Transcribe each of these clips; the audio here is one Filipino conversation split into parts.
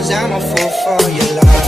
'cause I'm a fool for your love.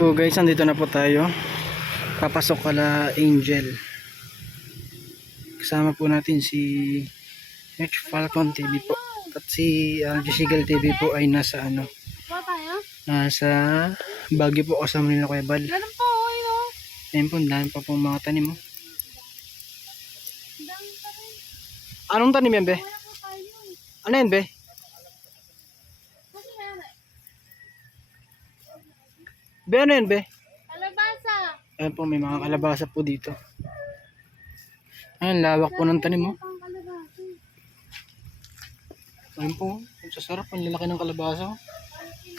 po guys, andito na po tayo. Papasok kala Angel. Kasama po natin si H Falcon TV po. At si RG Sigal TV po ay nasa nasa Baguio po kasama nila Kuya Bal. Ganun po, yun. Ayun po, dami pa pong mga tanim mo. Anong tanim yan be? Ano yan be? Be, ano yan be? Kalabasa. Ayun po, may mga kalabasa po dito. Ayun, lawak po ng tanim mo. Ayun po, ang sasarap, ang lalaki ng kalabasa.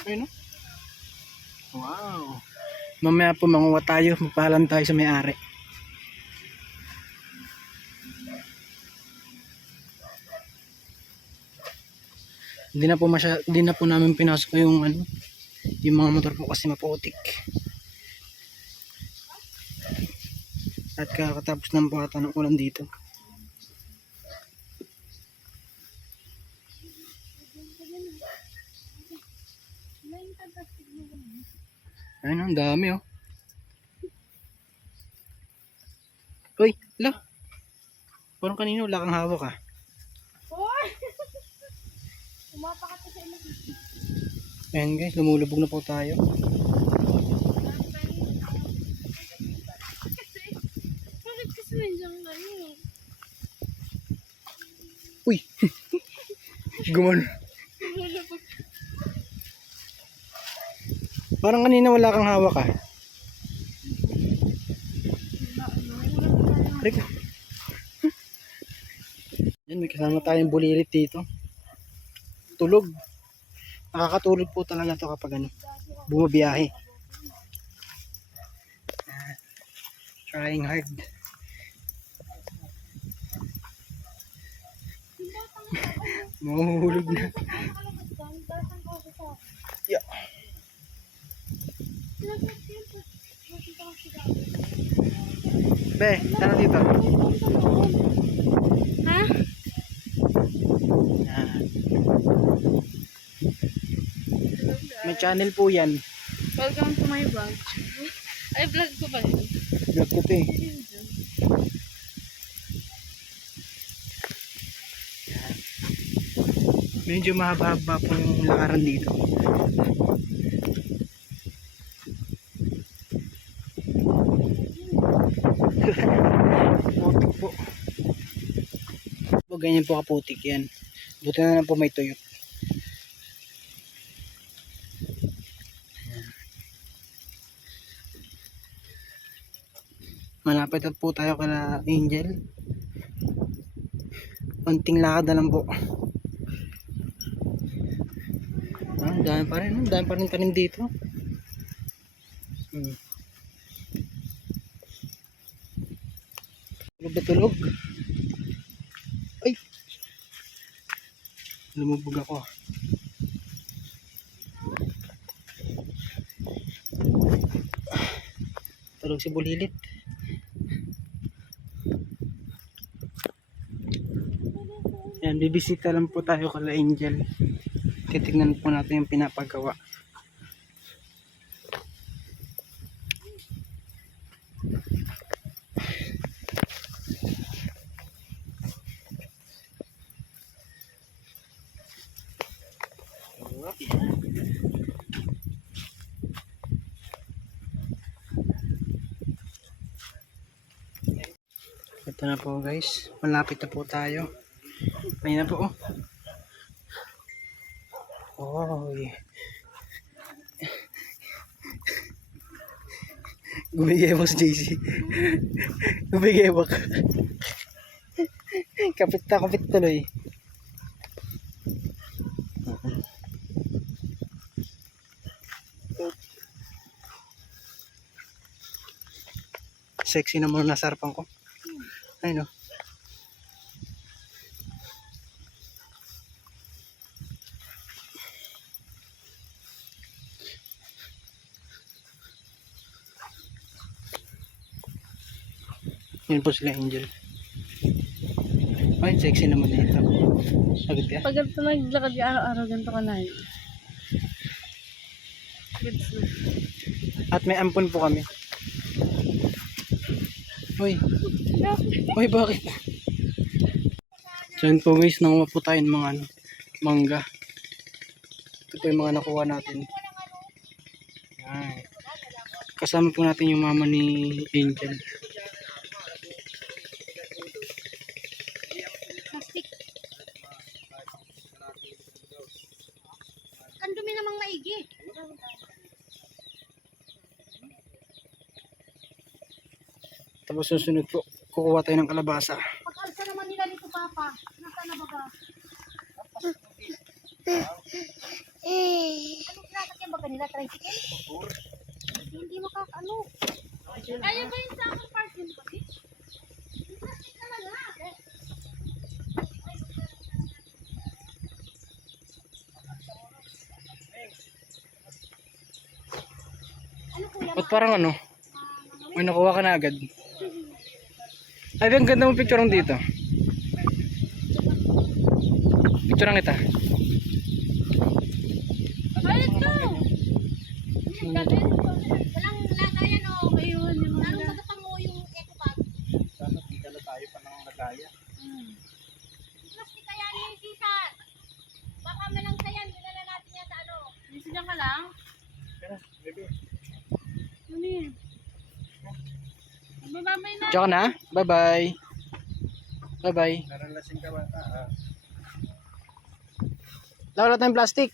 Ayun o. Wow. Mamaya po manguha tayo, magpahalan tayo sa may-ari. Hindi na po namin pinasok yung yung mga motor po kasi maputik. At kakatapos ng buhatan ng ulan dito. Ayun, ang dami oh. Uy, ala. Parang kanina wala kang hawak ah. Umapakat sa ilo. Ayan guys, lumulubog na po tayo. Bakit kasi nandiyan kayo? Uy! Gumano. Parang kanina wala kang hawak ah. Rika. Yan, may kasama tayong bulilit dito. Tulog. Nakakatulog po talaga to kapag bumabiyahe. Trying hard. Mahuhulog na. Yeah. Be, tara dito. Ha? May channel po yan. Welcome to my vlog. Ay, vlog ko ba yun? Vlog ko to eh. Medyo mahaba-haba po yung lakaran dito. Putik po. Ganyan po kaputik yan. Buti na lang po may tuyot. Malapit na po tayo kala Angel. Konting lakad na lang po. Dami pa rin. Dami pa rin tanim dito. Tulog na tulog. Ay! Lumubog ako. Tulog si Bulilit. Yan, bibisita lang po tayo kala Angel. Titignan po natin yung pinapagawa. Ito na po guys, malapit na po tayo. Ayun na po oh. Oy. Gumigewak si JC. Gumigewak. Kapit na kapit tuloy. Sexy naman na sarpang ko. Ayun o. Yun po sila Angel. Ay, sexy naman nito. Agad ka? Pag ganito naglakad ka araw-araw, ganito ka na yun. Gets na. At may ampon po kami. Uy. Uy, bakit? So yun po guys, nanguha po tayo ng mga ano, mangga. Ito po yung mga nakuha natin. Yan. Kasama po natin yung mama ni Angel. Plastic. Ang dumi namang maigi. Tapos susunod po, kukuha tayo ng kalabasa. Pag-alsa naman nila dito, Papa. Nasaan na ba ba? Anong sinasakyan ba kanila? Tricycle? Hindi makakano. Kaya ba yung sa aking parking ba? Plastic ka lang ha. Ano kuya? Ba't parang ano? May nakuha ka na agad. Ay, ang ganda mo picture dito. Picture lang kita. Ay, ito! Walang lagayan o. Ayun. Anong magapango yung eco bag? Sana tigala tayo pa ng lagaya. Plastic kaya niya yung sisa. Baka malang sayan. Dinala natin yan sa ano. Sisigang ka lang? Kaya, baby. Ano yun? Mamamay na. Diyan ka na. Bye-bye. Bye-bye. Naralasing ka ba? Lawala tayong plastic.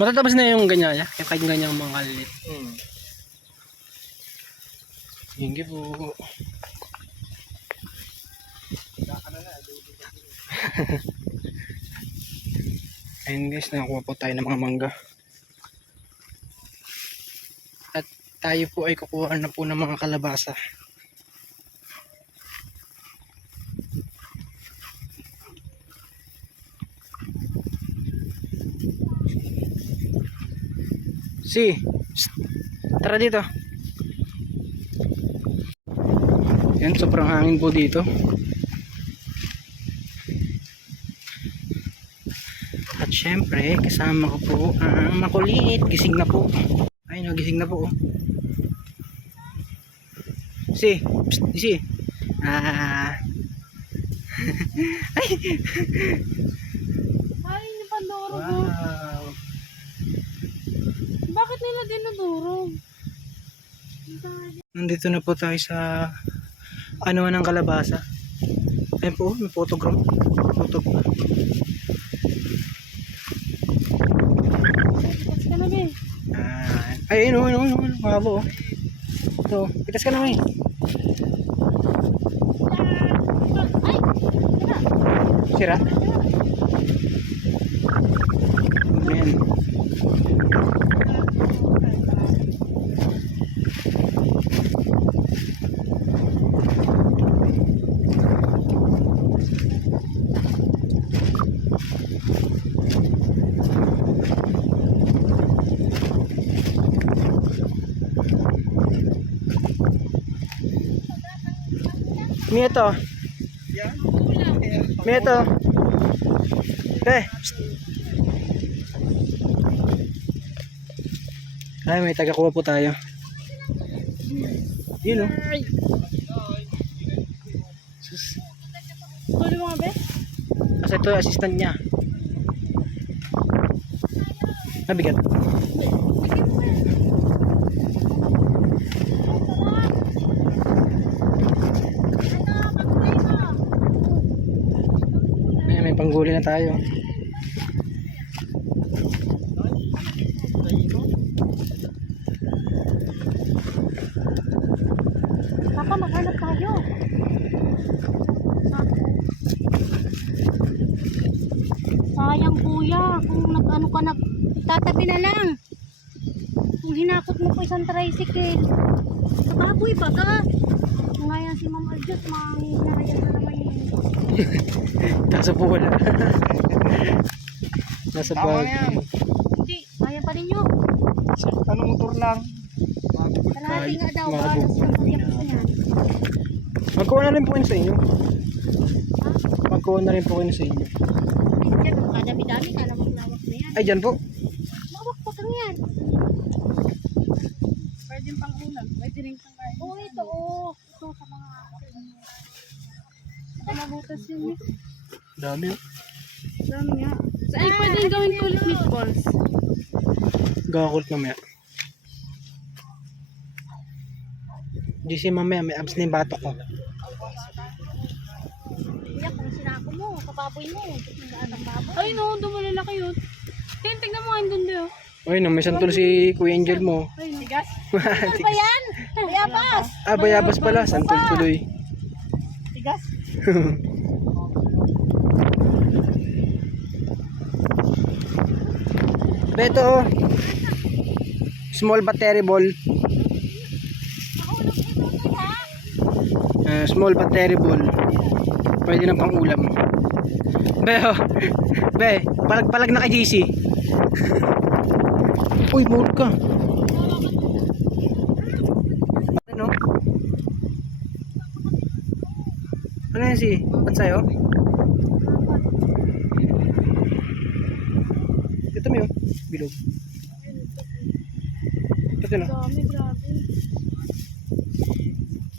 Matatapos na yung ganyan, yung kahit ganyang mga kalit. Hindi po. Ayun guys, nakakuha po tayo ng mga mangga. At tayo po ay kukuha na po ng mga kalabasa. Si, psst, tara dito. Yan, sobrang hangin po dito. At syempre, kasama ko po ang makulit. Gising na po. Ay, nagising na po. Si, psst, si. Ay, Ay, yung pandoro. wow. Bakit nila dinudurog? Nandito na po tayo sa ano ng kalabasa. Ayun po, may photograph. Photograph. Pitas ka na, be. Ay, ayun, mahabo. Ito, pitas ka na, may. Ay! Sira? Tira! Ayan. Mi ito. Mi ito. Psst. Ay, may tagakuha po tayo. Yun o. Sus. Tuloy mo nga, be? Kasi ito yung assistant niya. Nabigat. Ay, may pangguli na tayo. Papa, maghanap tayo. Sayang kuya, kung nag-ano ka tatabi na lang. Kung hinakot mo po isang tricycle, sa baboy baga. Ngayon si Ma'am Aljot, manginayag na naman yun. Kaso po wala. Nasa Tama bag. yan. Hindi, kaya pa rin nyo. Ano motor lang? Kalahati nga daw, Mga balas bukod. lang pagyapos niya. Magkuha na rin po kayo sa inyo. Magkuha na rin po kayo sa inyo. Diyan, ang kadami-dami, kalawak-lawak na yan. Ay, dyan po. Lawak pa lang yan. Pwede pang ulam, pwede rin pang kain. Oo, ito, oo. Ito sa mga Mabutas yun eh. Dami. Dami nga. So, ay, pwede gawin ko ulit meatballs. Gakakult mamaya. GC mamaya, may abs na yung batok ko. kuya, kung sinako mo, kababoy mo. Tingnan ang baboy. Ay no, dumalaki yun. Tingnan mo nga yung dundi oh. Ay, no, may santol si Kuya Angel mo. Ay, tigas. Ano ba yan? Bayabas! Ah, bayabas pala. Santol tuloy. Tigas. Ito, oh. Small but terrible. Small but terrible. Pwede na pang ulam. Be, oh. Be, palag-palag na kay GC. Uy, mura ka. Ano? Ano yan si? Pansay, oh? Ito mo yun. Bilog. Ito na. Dami, grabe.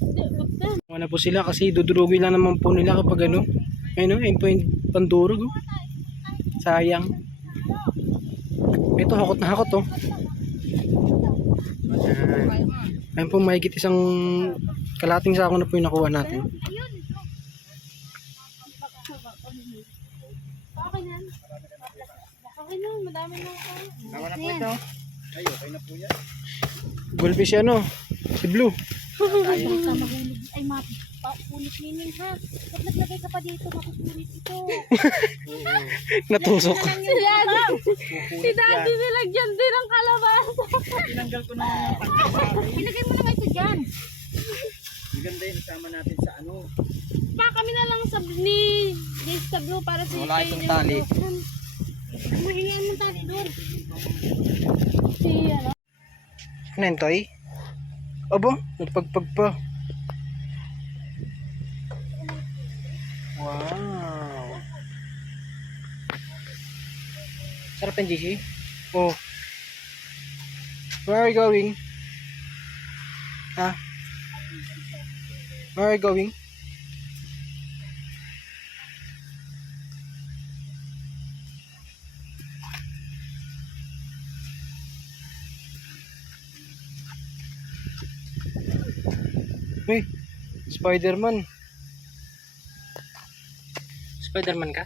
Hindi, wag na. Wala po sila kasi dudurugin lang naman po nila kapag ano. Ayun o, ayun po yung pandurog. Oh. Sayang. Ito, hakot na hakot oh. Ayan. Ayun po, mahigit isang kalating sako na po yung nakuha natin. Okay na. Okay na, madami na ako. Tama na po ito. Ay, okay na po yan. Goldfish ano? Si Blue. Baka mahulog. Ay, mapulit nining ha. Ba't naglagay ka pa dito? Mapupulit ito. Natusok. Si Daddy. Si Daddy nilagyan din ng kalabasa. Tinanggal ko na yung pagkasabi. Ilagay mo naman ito dyan. Maganda yun, isama natin sa ano. Pa kami na lang sa ni Jace sa Blue para si Wala itong tali. Mahingian mo tali doon. Si ano. Ano yun, Toy? Abo, nagpagpag pa. Wow. Sarap yung GC. Oh. Where are you going? Ha? Where are you going? Uy, Spider-Man. Spider-Man ka?